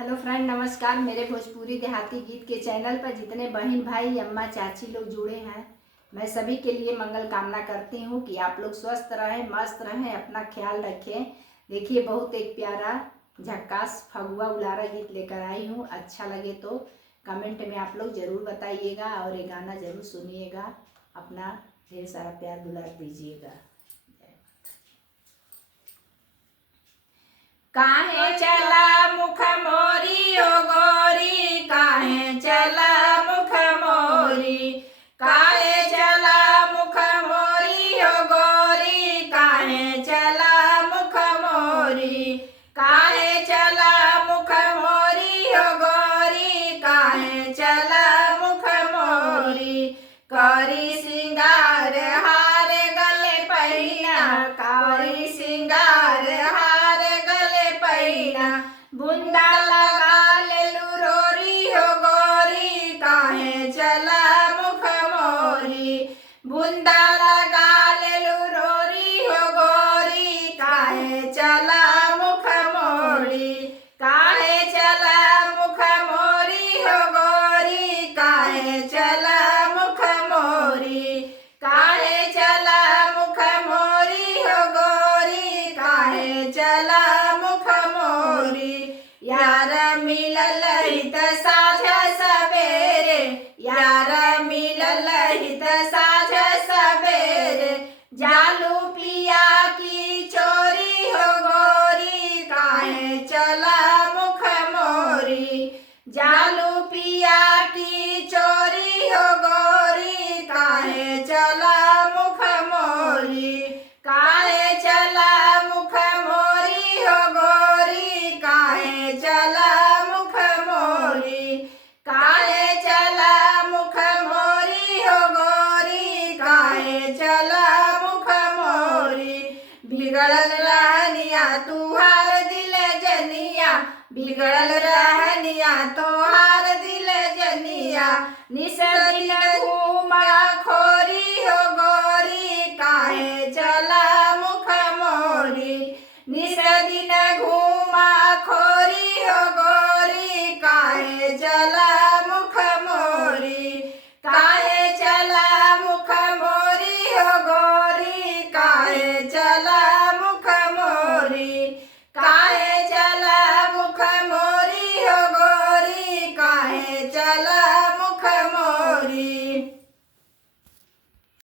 Hello friend, नमस्कार। मेरे भोजपुरी देहाती गीत के चैनल पर जितने बहन भाई अम्मा चाची लोग जुड़े हैं, मैं सभी के लिए मंगल कामना करती हूँ कि आप लोग स्वस्थ रहें, मस्त रहें, अपना ख्याल रखें। देखिए, बहुत एक प्यारा झक्कास फगुआ उलारा गीत लेकर आई हूँ। अच्छा लगे तो कमेंट में आप लोग ज़रूर बताइएगा और ये गाना ज़रूर सुनिएगा। अपना ढेर सारा प्यार दुलार दीजिएगा। काहे चला मुख मोरी ओ गोरी, काहे चला मुख मोरी, काहे चला मुख मोरी ओ गोरी, काहे चला मुख मोरी, काहे चला मुख मोरी ओ गोरी, काहे चला मुख मोरी। करी सिंगार हार गले पहिना, करी सिंगार हार गले पहिना, बुंदा लगा लेलू रोरी हो गोरी, काहे चला मुख मोरी, बुंदा लगा लेलू रोरी हो गोरी, काहे चला मुख मोरी, काहे चला मुख मोरी हो गोरी, काहे चला मुख मोरी, काहे चला मुख मोरी हो गोरी, काहे चला मुख मोरी। यार मिलल हित साझ सबेरे, यार मिलल हित साझ सबेरे, जालू पिया की चोरी हो गोरी, काहे चला मुख मोरी, जालू पिया की चोरी हो गोरी, काहे चला मुख मोरी, काहे चला मुख मोरी हो गोरी, काहे चला मुख मोरी, काहे चला मुख मोरी हो गोरी, काहे चला मुख मोरी। बिगड़ल रहनिया तुहार दिल जनिया, बिगड़ल रहनिया तोहार दिल जनिया, निस दिन घूमा खो